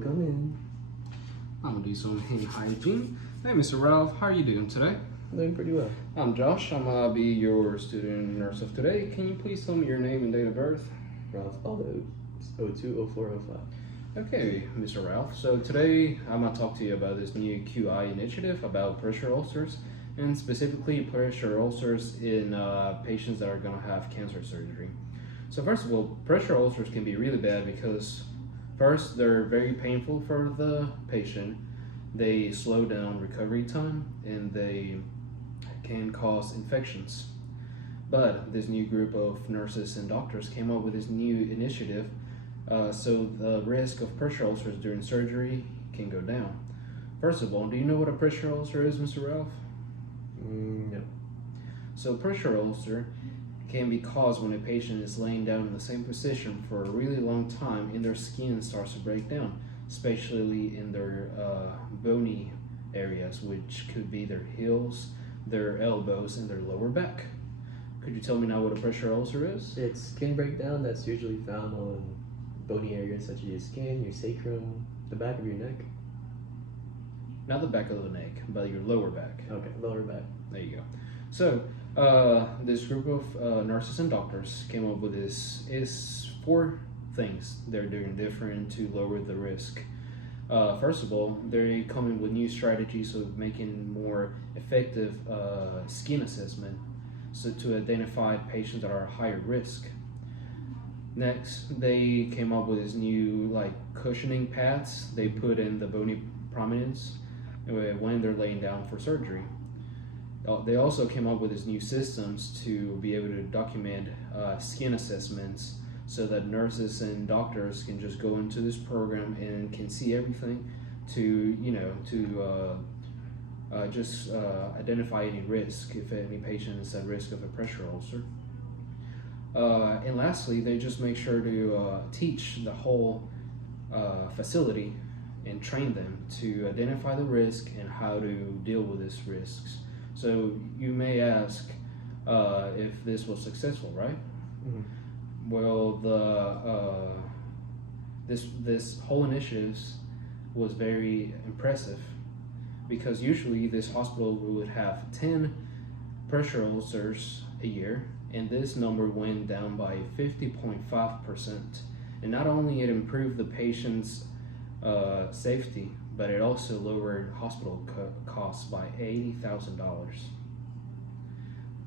Come in. I'm gonna do some hand hygiene. Hey, Mr. Ralph, how are you doing today? I'm doing pretty well. I'm Josh. I'm gonna be your student nurse of today. Can you please tell me your name and date of birth? Ralph Aldo, 020405. Okay, Mr. Ralph. So today I'm gonna talk to you about this new QI initiative about pressure ulcers, and specifically pressure ulcers in patients that are gonna have cancer surgery. So first of all, pressure ulcers can be really bad because first, they're very painful for the patient. They slow down recovery time and they can cause infections. But this new group of nurses and doctors came up with this new initiative so the risk of pressure ulcers during surgery can go down. First of all, do you know what a pressure ulcer is, Mr. Ralph? No. So pressure ulcer can be caused when a patient is laying down in the same position for a really long time and their skin starts to break down, especially in their bony areas, which could be their heels, their elbows, and their lower back. Could you tell me now what a pressure ulcer is? It's skin breakdown that's usually found on bony areas such as your skin, your sacrum, the back of your neck. Not the back of the neck, but your lower back. Okay, lower back. There you go. So this group of nurses and doctors came up with this is 4 things they're doing different to lower the risk. First of all, they're coming with new strategies of making more effective skin assessment, so to identify patients that are higher risk. Next, they came up with this new cushioning pads they put in the bony prominence when they're laying down for surgery. They also came up with these new systems to be able to document skin assessments so that nurses and doctors can just go into this program and can see everything to identify any risk if any patient is at risk of a pressure ulcer. And lastly, they just make sure to teach the whole facility and train them to identify the risk and how to deal with these risks. So you may ask if this was successful, right? Mm-hmm. Well, this whole initiative was very impressive because usually this hospital would have 10 pressure ulcers a year, and this number went down by 50.5%. And not only it improved the patient's safety, but it also lowered hospital costs by $80,000.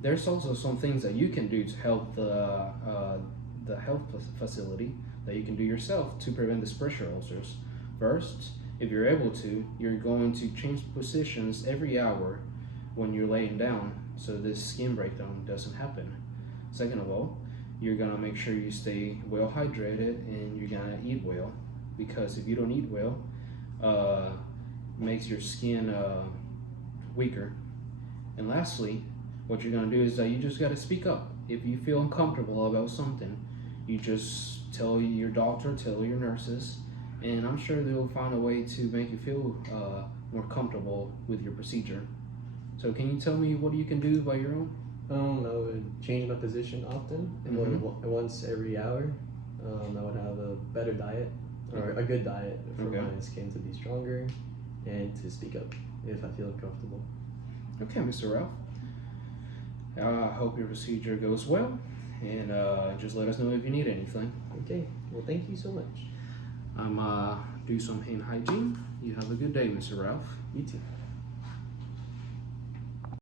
There's also some things that you can do to help the health facility that you can do yourself to prevent these pressure ulcers. First, if you're able to, you're going to change positions every hour when you're laying down so this skin breakdown doesn't happen. Second of all, you're gonna make sure you stay well hydrated and you're gonna eat well, because if you don't eat well, makes your skin weaker. And lastly, what you're gonna do is that you just gotta speak up. If you feel uncomfortable about something, you just tell your doctor, tell your nurses, and I'm sure they'll find a way to make you feel more comfortable with your procedure. So can you tell me what you can do by your own? I would change my position often, and once every hour. I would have a better diet, or a good diet for my skin to be stronger, and to speak up if I feel uncomfortable. Okay, Mr. Ralph. I hope your procedure goes well, and just let us know if you need anything. Okay, well thank you so much. I'm do some hand hygiene. You have a good day, Mr. Ralph. You too.